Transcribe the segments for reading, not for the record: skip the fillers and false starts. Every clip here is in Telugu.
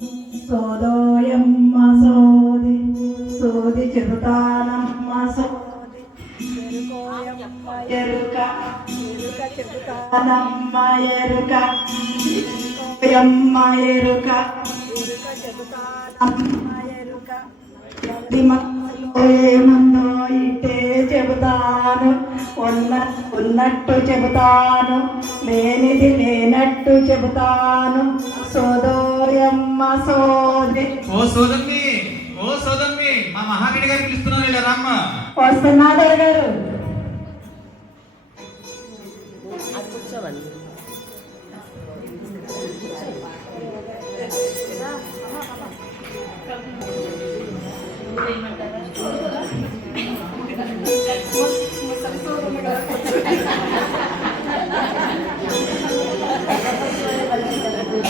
సోదోయమ్మ సోది సోది చెబుతానమ్మ సోది ఎరుక చెబుతానమ్మ ఎరుక ఎరుక చెబుతానమ్మ ఎరుక ఏముందో ఇటే చెబుతాను, ఉన్నట్టు చెబుతాను, లేనిది లేనట్టు చెబుతాను. సోదోయమ్మ సోది. ఓ సోదమ్మి మా మహారెడ్డి గారు పిలుస్తున్నారు, రామ్మ. వస్తున్నాడు గారు.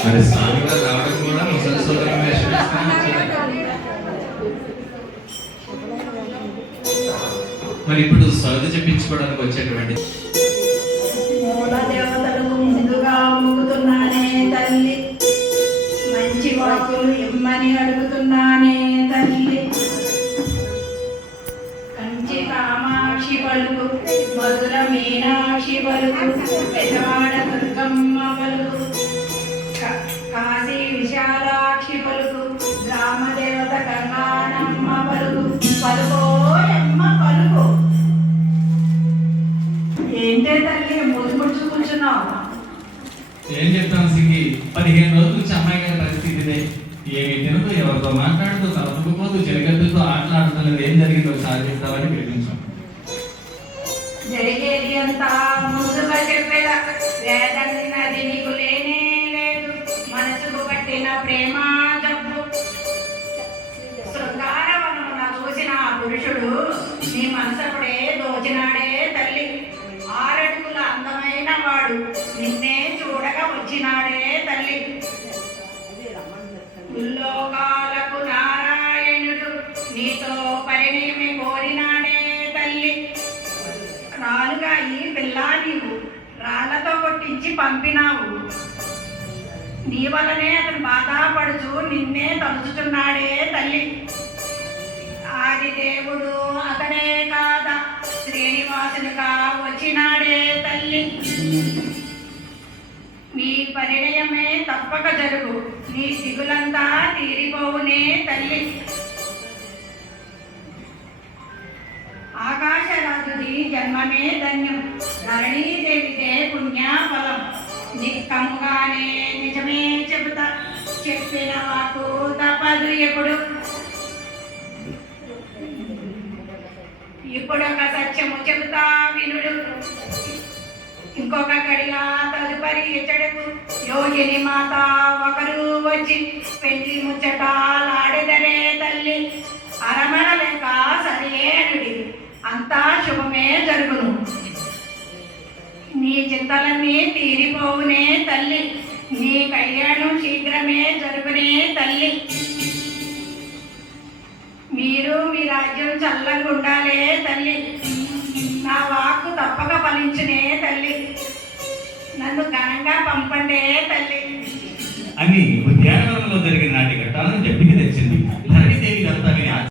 మరి స్వామి గారు రావడం కూడా ముసలి సోదరం వేషం మరి ఇప్పుడు సౌది చెప్పించుకోవడానికి వచ్చేటువంటి మూల దేవతలకు ముందుగా మొక్కుతున్నానే తల్లి, మంచి వాకులు ఇమ్మని అడుగుతున్నానే తల్లి. కంచి కామాక్షి పలుకు, మధుర మీనాక్షి పలుకు, పెదవాడ దుర్గమ్మ పలుకు, కాశీ విశాలాక్షి పలుకు, గ్రామదేవత కళ్యాణమ్మ పలుకు. పలుకోయమ్మ పలుకు. ఏంటే తల్లి ముడుచుముడుచు కూర్చున్నావు? ఏం చెప్తాను సింగి, 15 రోజుల నుంచి అమ్మాయి గారి పరిస్థితి ఇదే. ఏమి తినదు, ఎవరితో మాట్లాడుతూ, తలపుకుపోతూ, చెరగద్దుతో ఆటలాడుతున్నది. ఏం జరిగిందో ఒకసారి చెప్తామని పిలిపించాం. జరిగేది అంతా ముందుగా చెప్పేదా, వేదన్నది నీకు లేనే లేదు. మనసుకు పట్టిన ప్రేమ జబ్బు, శృంగారవనమున చూసిన ఆ పురుషుడు నీ మనసప్పుడే దోచినాడే తల్లి. 6 అడుగుల అందమైన వాడు నిన్నే చూడక వచ్చినాడే తల్లి. ఉల్లోకాలకు నారాయణుడు నీతో పరిణేమి కోరినాడే తల్లి. రాలుగా ఈ పిల్ల నీవు రాళ్లతో కొట్టించి పంపినావు. నీ వలనే అతను బాధపడుచు నిన్నే తలుచుతున్నాడే తల్లి. ఆది దేవుడు అతనే కాదా, శ్రీనివాసునిగా వచ్చినాడే తల్లి. నీ పరిణయమే తప్పక జరుగు, నీ దిగులంతా తీరిపోవునే తల్లి. ఆకాశరాజుది జన్మమే ధన్యం, ధరణీదేవిదే పుణ్యఫలం. నిక్కముగానే నిజమే చెబుతా, చెప్పిన వాకు తప్పదు ఎప్పుడు. ఇప్పుడొక సత్యము చెబుతా వినుడు, ఇంకొక గడిగా తదుపరి ఇచ్చడకు. యోగిని మాత ఒకరు వచ్చి పెళ్లి ముచ్చటాలాడెదరే తల్లి. అరమణ లేక సరియేనుడి, అంతా శుభమే జరుగును. నీ చింతలన్నీ తీరిపోవునే తల్లి, నీ కళ్యాణం శీఘ్రమే జరుగునే తల్లి. మీరు మీ రాజ్యం చల్లంగా ఉండాలే తల్లి. నా వాక్కు తప్పక ఫలించునే తల్లి. నన్ను ఘనంగా పంపండే తల్లి అని ఉద్యానవనంలో జరిగిన నాటి ఘట్టాలను చెప్పి తెచ్చింది. ఇలా